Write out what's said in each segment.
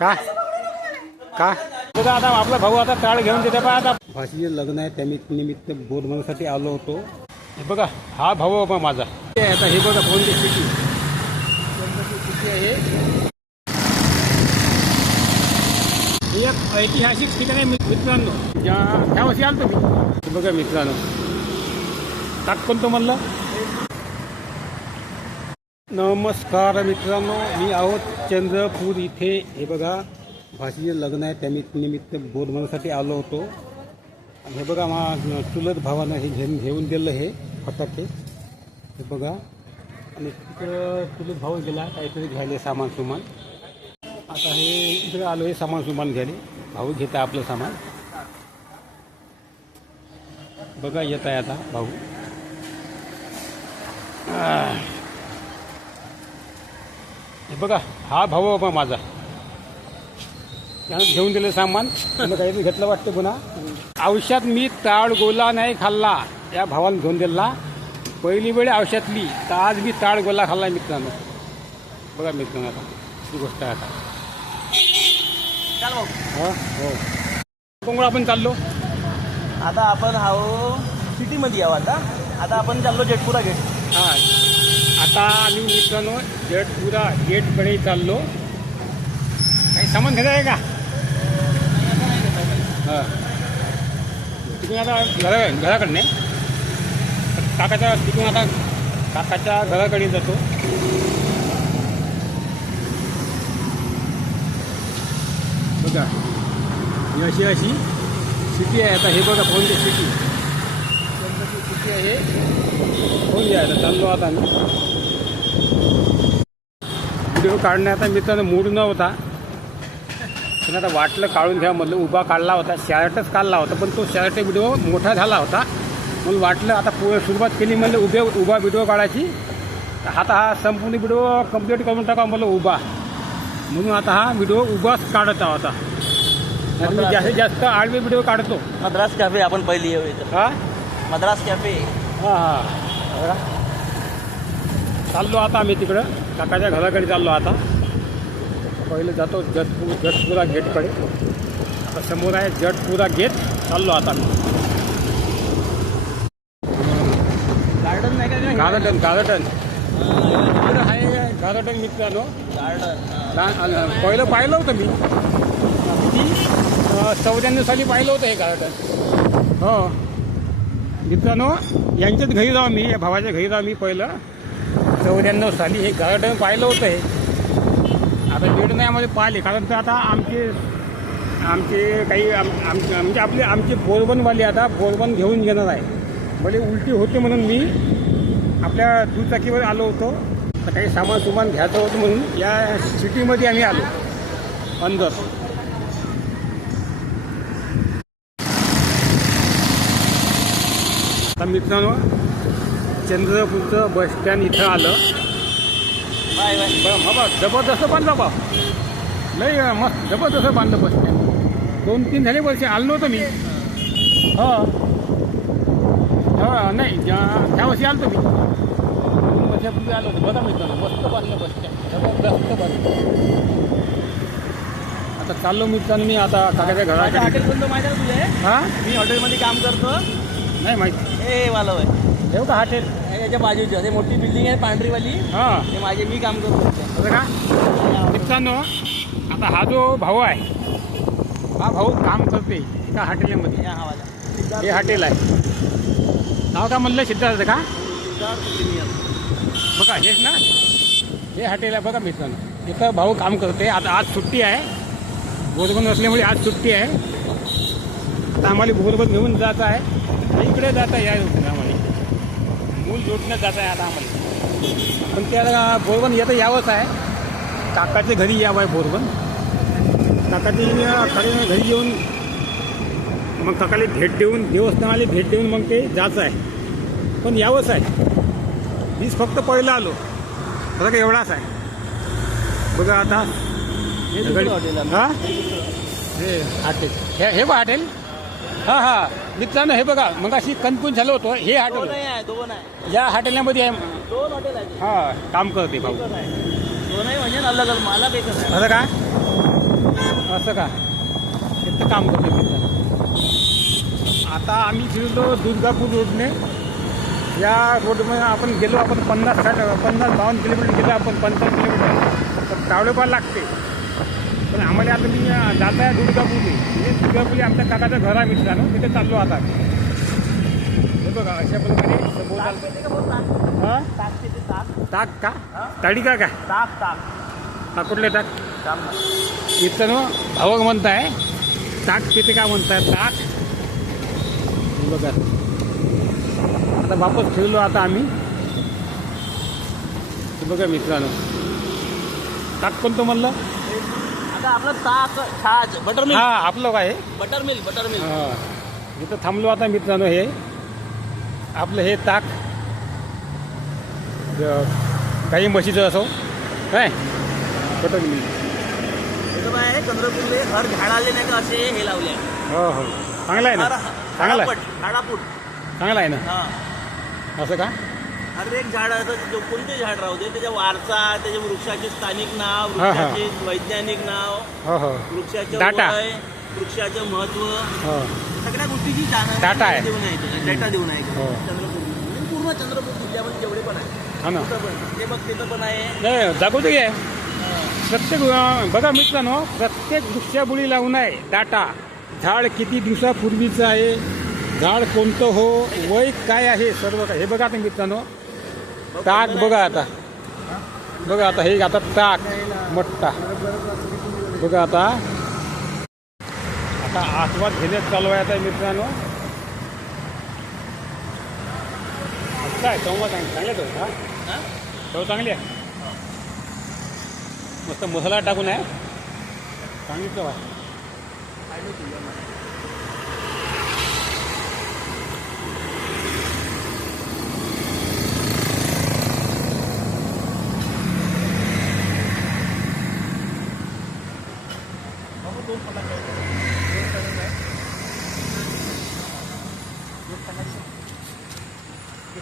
का? का? बघा आता आपला भाऊ आता टाळ घेऊन देते पहा आता. भाषेचे लग्न आहे त्या निमित्त- निमित्त बोधवण्यासाठी आलो होतो. हे बघा हा भाऊ आहे बा माझा. हे आता हे बघा फोन सिटी सिटी आहे हे एक ऐतिहासिक ठिकाण आहे मित- मित्रांनो. ज्या ह्या वर्षी आलो मी. हे बघा मित्रांनो. टाक कोणतं म्हणलं. नमस्कार मित्रांनो मी आहोत चंद्रपूर इथे. हे बघा भाषेचे लग्न आहे. त्या निमित्त- निमित्त आलो होतो. आणि हे बघा मा चुलत भावानं हे घेऊन घेऊन दिलं हे फटाके. हे बघा. आणि तिकडं चुलत भाऊ गेला काहीतरी घ्यायला सामान सुमान. आता हे इकडे आलो हे सामान सुमान घ्यायला. भाऊ घेत आपलं सामान. बघा येत आहे आता भाऊ. हे बघा हा भाऊ आहे बा माझा. त्यानं घेऊन दिलं सामान. काहीतरी घेतलं वाटतं पुन्हा आयुष्यात मी ताळ गोला नाही खाल्ला या भावानं घेऊन दिला. पहिली वेळ आयुष्यातली तर आज मी ताळ गोला खाल्ला मित्रांनो. बघा मित्रांनो आता ही गोष्ट आहे आता. हा? हो. कोंगड आपण चाललो. आता आपण आहो सिटीमध्ये आहो आता. आता आपण चाललो जेटपुरा गेट हा. आता आम्ही मित्रांनो जेटपुरा गेटकडे चाललो. काही सामान घ्यायचं आहे का? हां. तिकडून आता घरा घराकडने. काकाच्या तिकडून आता काकाच्या घराकडे जातो. बघा. ही अशी अशी सिटी आहे. आता हे बघा कोणती सिटी सिटी आहे? होऊन घ्या आता चाललो आता आम्ही. व्हिडिओ काढण्याचा मित्रांनो मूड नव्हता पण आता वाटलं काढून घ्या म्हणलं उभा काढला होता शर्टच काढला होता पण तो शर्ट व्हिडिओ मोठा झाला होता. म्हणून वाटलं आता पु सुरुवात केली म्हणलं उभे उभा व्हिडिओ काढायची. तर आता हा संपूर्ण व्हिडिओ कंप्लीट करून टाका म्हणलं उभा. म्हणून आता हा व्हिडिओ उभाच काढत आहोत मी जास्तीत जास्त आडवे व्हिडिओ काढतो. मद्रास कॅफे आपण पहिली येऊ हा? मद्रास कॅफे. हां हां. चाललो आता आम्ही तिकडं. काकाच्या घराकडे चाललो आता. पहिले जातो जटपूर जटपुरा गेटकडे. आता समोर आहे जटपुरा गेट. चाललो आता आम्ही. गार्डन नाही का गार्डन गार्डन. आहे. गार्डन मित्रांनो. गार्डन पहिलं पाहिलं होतं मी. किती चौऱ्याण्णव साली पाहिलं होतं हे गार्डन. हो. मित्रांनो यांच्याच घरी जाऊ मी. या भावाच्या घरी जाऊ मी पहिलं. चौऱ्याण्णव साली हे गार्डन पाहिलं होतं हे. आता दीड नाही आम्हाला पाहिले कारण तर आता आमचे आमचे काही आम आमचे म्हणजे आपले आमचे बोरबनवाले आता बोरबन घेऊन घेणार आहे. भले उलटी होते म्हणून मी आपल्या दुचाकीवर आलो होतो. तर काही सामान सुमान घ्यायचं होतं म्हणून या सिटीमध्ये आम्ही आलो. अंदर. आता मित्रांनो चंद्रपूरचं बस स्टँड इथं आलं. Bye bye. बाबा जबरदस्त बांधलं बा. लय मस्त जबरदस्त बांधलं बस स्टँड. दोन तीन झाले वर्ष आलो नव्हतं मी. हो. हो नाही त्या वर्षी आलो मी. दोन वर्षापूर्वी आलो होतो. बघा मित्रांनो मस्त बांधलं बस स्टँड. जबरदस्त बांधलं. आता चाललो मित्रांनो मी आता काकाच्या घराकडे. हॉटेल कोणतं माहिती आहे तुला हां? मी हॉटेलमध्ये काम करतो. नाही माहिती. ए आहे. ठेव का हॉटेल याच्या बाजूच्या ते मोठी बिल्डिंग आहे पांढरीवाली. हां. ते माझे मी काम करतो. असं का? मित्रांनो आता हा जो भाऊ आहे हा भाऊ काम करते एका हॉटेलमध्ये. या हा हे हॉटेल आहे. नाव का म्हणलं? सिद्धार्थ का? बघा हेच ना. हे हॉटेल आहे बघा मित्रांनो. इथं भाऊ काम करते. आता आज सुट्टी आहे. बोरबन असल्यामुळे आज सुट्टी आहे. आता आम्हाला बोरबन घेऊन जायचं आहे. इकडे जात आहे या आम्हाला मूल रूटनं जात आहे आता आम्हाला. पण त्या बोरबन येतं यावंच आहे. काकाच्या घरी यावं आहे बोरबन. काकाची खरे घरी येऊन मग काकाला भेट देऊन देवस्थानाला भेट देऊन मग ते जायचं आहे. पण यावंच आहे. मीच फक्त पहिलं आलो. फरक एवढाच आहे. बघा आता. हे हॉटेल. हा? हे हॉटेल हे हे. मित्रांनो हे बघा मग अशी कन्फ्यूज झालं होतं. हे हॉटेल. आहे दोन आहे. या हॉटेलमध्ये आहे. दोन हॉटेल आहे हां काम करते भाऊ. एकच आहे. दोनही म्हणजे अलग अलग मला एकच आहे. असं काय असं का? इथं काम करतो मित्रांनो. आता आम्ही फिरलो दुर्गापूर रोडने. या रोडमध्ये आपण गेलो आपण पन्नास साठ पन्नास बावन्न किलोमीटर गेलो आपण पंचावन्न किलोमीटर. तर तावडेपार लागते. पण आम्हाला आता मी जात आहे दुर्गापुरी म्हणजे दुर्गापुरी आमच्या काकाचं घर आहे मित्रांनो तिथे चाललो आता. हे बघा अशा प्रकारे ताक का का? ताडी का काय ताक ताक हा कुठले ताक. इथं ना भावक म्हणताय. ताक तिथे काय म्हणताय? ताक बघा. आता वापस फिरलो आता आम्ही. बघा मित्रांनो. ताक कोणतं म्हणलं? आता आपलं ताक छाज बटर हा मिल्क आपलं काय? आहे? बटर मिल्क बटर मिल्क हा. इथं थांबलो आता मित्रांनो हे. आपलं हे ताक. ज- काही म्हशीचं असो. काय? बटर मिल्क हे काय आहे चंद्रपूरले हर झाड आले नाही का असे हे लावले आहे. हो हो. चांगला आहे ना? हर चांगला आहे. चांगला आहे ना? हा. असं का? हर एक झाड असं जो कोणते झाड राहू दे त्याच्या वारसा त्याच्या वृक्षाचे स्थानिक नाव हा, हा. वृक्षाचे वैज्ञानिक नाव हो हो. वृक्षाचं डाटा. वय वृक्षाचं महत्त्व. हो. सगळ्या गोष्टीची जाणं डाटा आहे. देऊन आहे डाटा देऊन आहे हो. चंद्रपूर. म्हणजे पूर्ण चंद्रपूर जिल्ह्यामध्ये जेवढे पण आहे. हा ना. कुठं पण. ते बघ तिथं पण आहे. नाही दाखवतो. प्रत्येक अं, बघा मित्रांनो प्रत्येक वृक्षाबुळी लावून आहे डाटा. झाड किती दिवसापूर्वीचं आहे झाड कोणतं हो वय काय आहे सर्व काय. हे बघा आता मित्रांनो. ताक बघा आता. बघा आता हे आता ताक मोठा. बघा आता. आता आस्वाद घेण्यात चालू आहे आता मित्रांनो. काय चव चांगली चांगले तो हा? चव चांगली आहे. मस्त मसाला टाकून आहे. चांगली चव आहे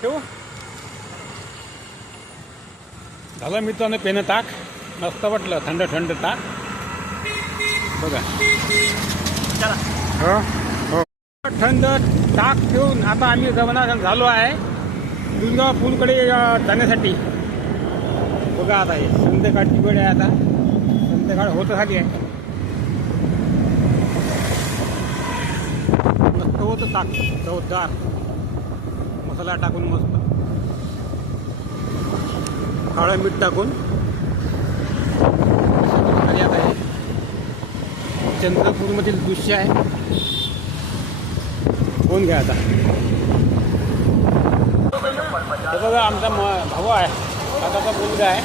ठेवू झालं मित्रांनो पेनं ताक. मस्त वाटलं थंड थंड ताक. बघा. चला. हो हो. थंड ताक ठेवून आता आम्ही रवाना झालो आहे. दुर्गापूरकडे अं, जाण्यासाठी. बघा आता हे संध्याकाळची वेळ आहे आता. संध्याकाळ होत झाली आहे. मस्त होतं ताक. चवदार. मसाला टाकून मस्त. काळं मीठ टाकून. आता हे चंद्रपूरमधील दृश्य आहे. कोण घ्या आता. हे बघा आमचा म- भाऊ आहे. काकाचा मुलगा आहे.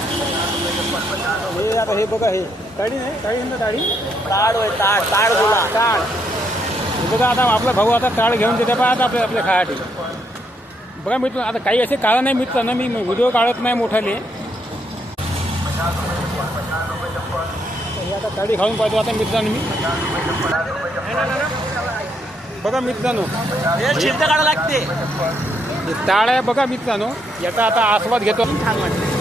हे आता हे बघा हे ताडी नाही ताडी ना ताडी ताड होय ताड ताड बोला. हे बघा आता आपला भाऊ आता टाळ घेऊन देते. पहा आता आपल्या आपल्या खायासाठी. बघा मित्र आता काही असे कारण नाही मित्र ना मी व्हिडिओ काढत नाही मोठाले. आता ताडी खाऊन पाहतो आता मित्रांनो मी. बघा मित्रांनो. शिल्प काढा लागते. हे टाळ आहे बघा मित्रांनो. याचा आता आस्वाद घेतो. छान वाटते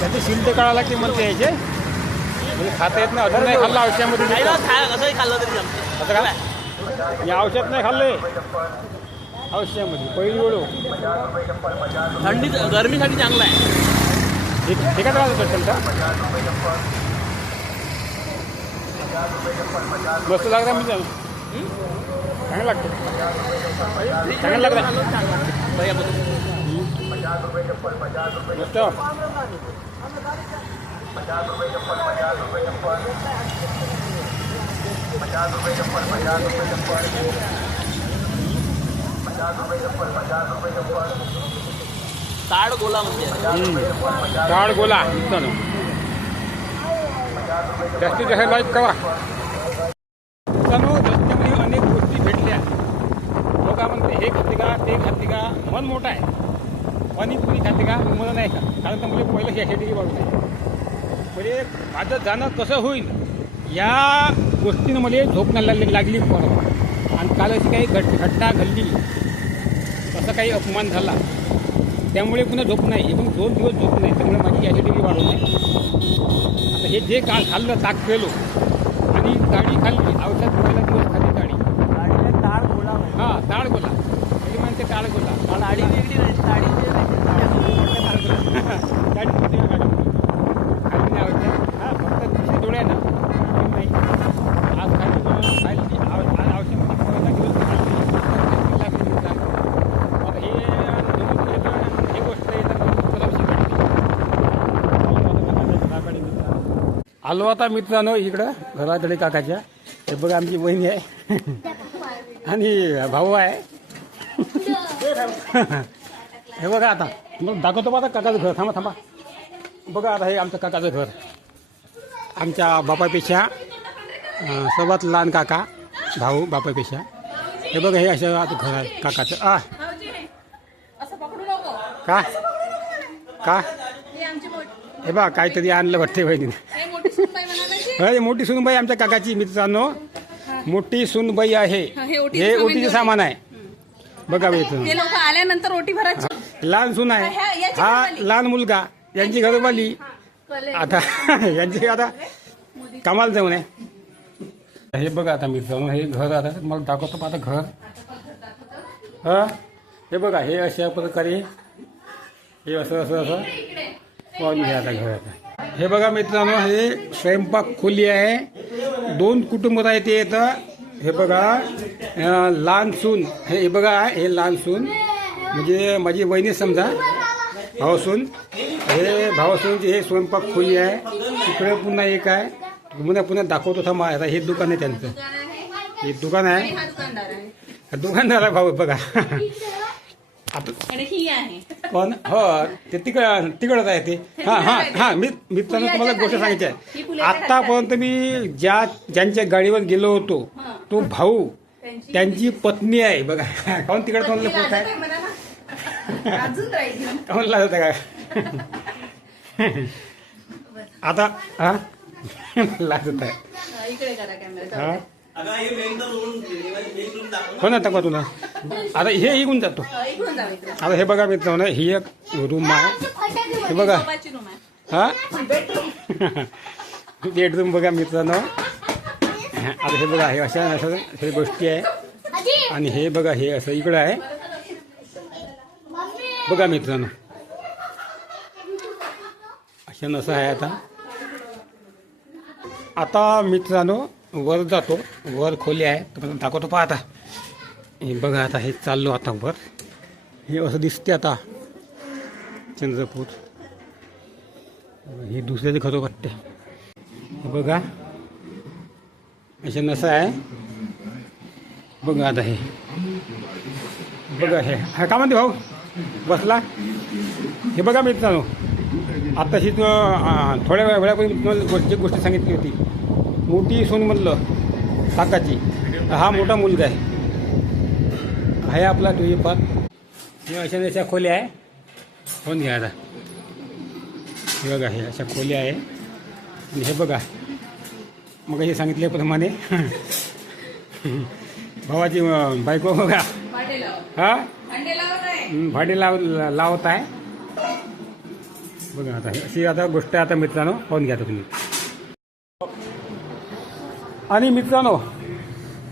त्याचे शिल्प काढा लागते म्हणते याचे. म्हणजे खाता येत नाही. अजून नाही खाल्लं औषधामध्ये असंही खाल्लं तरी जमते असं का? या औषध नाही खाल्ले. औषधामध्ये पहिली वेळ. थंडी गरमीसाठी चांगलं आहे. ठीक ठीक आहे का पेशंट मस्त लागतं म्हणजे चांगलं लागतं चांगलं लागतं बऱ्यापैकी. मस्त ताड गोला म्हणजे काळ गोला मित्रांनो म्हणजे. जास्तीत जास्त लाईक करा. मित्रांनो रस्त्यामध्ये अनेक गोष्टी भेटल्या लोक म्हणते हे खाते का? ते खाते का? मन मोठं आहे. पाणीपुरी खाते का? मन नाही का कारण तर मला पहिलं ह्यासाठी बाबू नाही. म्हणजे माझं जाणं कसं होईल या गोष्टीनं मला झोप नाही लागली लागली परवा आणि काल अशी काही घट घटना घडली. तसा काही अपमान झाला. त्यामुळे पुन्हा झोप नाही. एकूण दोन दिवस झोप नाही. त्यामुळे माझी ॲसिडिटी वाढवली आता हे जे का खाल्लं ताक पेलो. आणि गाडी खाल्ली. औषध गोळ्याला दिवस खाली गाडी. गाडीला ताळ गोळा म्हणजे. हा ताळ गोला हे म्हणते ताळ गोला ताळ गाडी वेगळी नाही गाडी गाडी मोठी आहे, गाडी मोठी. खाली नाही आवडत हा फक्त दुसरे डोळे आहे ना ते नाही आज खाली मग खाली आव- आज औषध पहिला दिवस खाल्ली, तिला खाली होता. मग हे दोन येतं, हे गोष्ट येतं तुला शिकायची. आलो आता मित्रांनो इकडं घराकडे काकाच्या. हे बघा आमची बहिणी आहे. आणि भाऊ आहे. हे बघा आता. मग दाखवतो बघा काकाचं घर. थांबा थांबा. बघा आता हे आमचं काकाचं घर. आमच्या बापापेक्षा सर्वात लहान काका भाऊ बापापेक्षा. हे बघा हे असं आता घर आहे काकाचं. आ. का? का? हे हे बा काहीतरी आणलं वाटते बहिणीने हे मोठी सुनबाई म्हणाले अरे मोठी सुनबाई आमच्या काकाची मित्रांनो. मोठी सुनबाई आहे. हा, हे ओटीचं हे सामान ओटीचे घेऊन सामान आहे. बघा लोक आल्यानंतर ओटी भरायची. लहान सून आहे. हा, याची हा घरवाली. लहान मुलगा. यांची घरवाली. आता यांची आता कामाला जाऊन आहे. हे बघा आता मित्रांनो हे घर आता मला दाखवतो आता घर. हा हे बघा हे अशा प्रकारे. हे असं असं असं. पाहून घ्या आता घर आता. हे बघा मित्रांनो हे स्वयंपाक खोली आहे. दोन कुटुंब आहे ते येतं हे बघा अं, लहान सून हे हे बघा हे लहान सून म्हणजे माझी वहिनी समजा भावसून. हे भावसूनची हे स्वयंपाक खोली आहे. इकडे पुन्हा एक आहे. पुन्हा पुन्हा दाखवतो थांबा आता हे दुकान आहे त्यांचं. हे दुकान आहे. हा दुकानदार आहे. दुकानदार आहे भाऊ बघा. आता आणि ही आहे. पण हो ते तिकड तिकडच आहे ते. हा हा हा मी मी त्यांना तुम्हाला गोष्ट सांगायची आहे. आतापर्यंत मी ज्या ज्यांच्या गाडीवर गेलो होतो तो भाऊ त्यांची पत्नी आहे. बघा काऊन तिकडे कोण लपवत आहे? म्हणा ना. अजून राहील. लागत आहे का? आता हा? लागत आहे हा, इकडे करा कॅमेरा हा? अगं मेन तर रूम मेन रूम दाखव ना. तुला? आता हे इकून जातो आता हे बघा मित्रांनो ही एक रूम आहे. हे बघा. हा? बेडरूम. बघा मित्रांनो. आता हे बघा हे अशा असं हे गोष्टी आहे. आणि हे बघा हे असं इकडं आहे. बघा मित्रांनो. अशा नसं आहे आता. आता मित्रांनो वर जातो. वर खोली आहे. तुम्हाला दाखवतो पहा आता. हे बघा आता हे चाललो आता वर हे असं दिसते आता चंद्रपूर. हे दुसऱ्याचे खरं वाटते हे बघा अशा नसं आहे. बघा आता हे. बघा हे. हा का म्हणते भाऊ? बसला? हे बघा मित्रांनो आत्ताशी तो थोड्या वेळा वेळापूर्वी तुम्हाला गोष्ट- जी गोष्ट सांगितली होती. मोठी सोन म्हणलं काकाची हा मोठा मुलगा आहे. आहे आपला तुझे पात हे अशा अशा खोल्या आहे. फोन घ्या आता? हे बघा हे अशा खोल्या आहे. आणि हे बघा. मग हे सांगितल्याप्रमाणे. भावाची बायको बघा. हा? भांडे लाव लावत आहे. बघा आता हे अशी आता गोष्ट आता मित्रांनो. पाहून घ्या तुम्ही. आणि मित्रांनो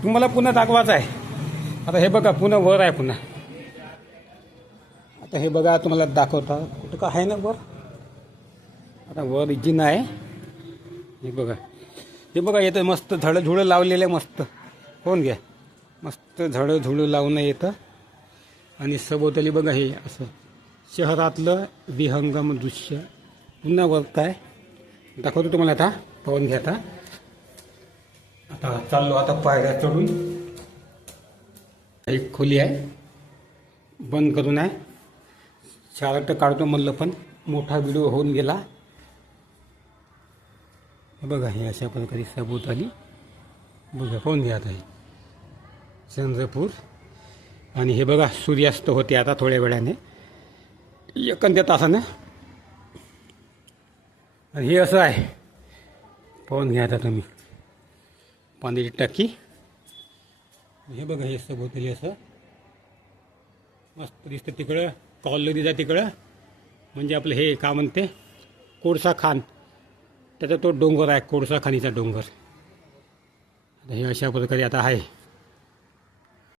तुम्हाला पुन्हा दाखवायचं आहे. आता हे बघा पुन्हा वर आहे पुन्हा. आता हे बघा तुम्हाला दाखवता. कुठं का आहे ना वर? आता वर जिना आहे. हे बघा. हे बघा येतं मस्त झाडं झुडं लावलेलं आहे मस्त. होऊन घ्या? मस्त झाडं झुडं लावणं येतं. आणि सभोवताली बघा हे असं. शहरातलं विहंगम दृश्य. पुन्हा वरत आहे दाखवतो तुम्हाला आता. पाहून घ्या आता. आता चाललो आता पायऱ्या चढून. एक खोली आहे. बंद करून आहे. शाळेत काढतो म्हणलं पण मोठा व्हिडिओ होऊन गेला. बघा हे अशा प्रकारे सभोवताली बघा पाहून घ्या आता चंद्रपूर. आणि हे बघा सूर्यास्त होते आता थोड्या वेळाने. एकंद्या तासानं. आणि हे असं आहे. पाहून घ्या आता तुम्ही. पाण्याची टाकी हे बघा हे सभोवताली असं. मस्त दिसतं तिकडं कॉल दिसा तिकडं. म्हणजे आपलं हे का म्हणते कोळसा खान. त्याचा तो डोंगर आहे कोळसा खानीचा डोंगर. आता हे अशा प्रकारे आता आहे.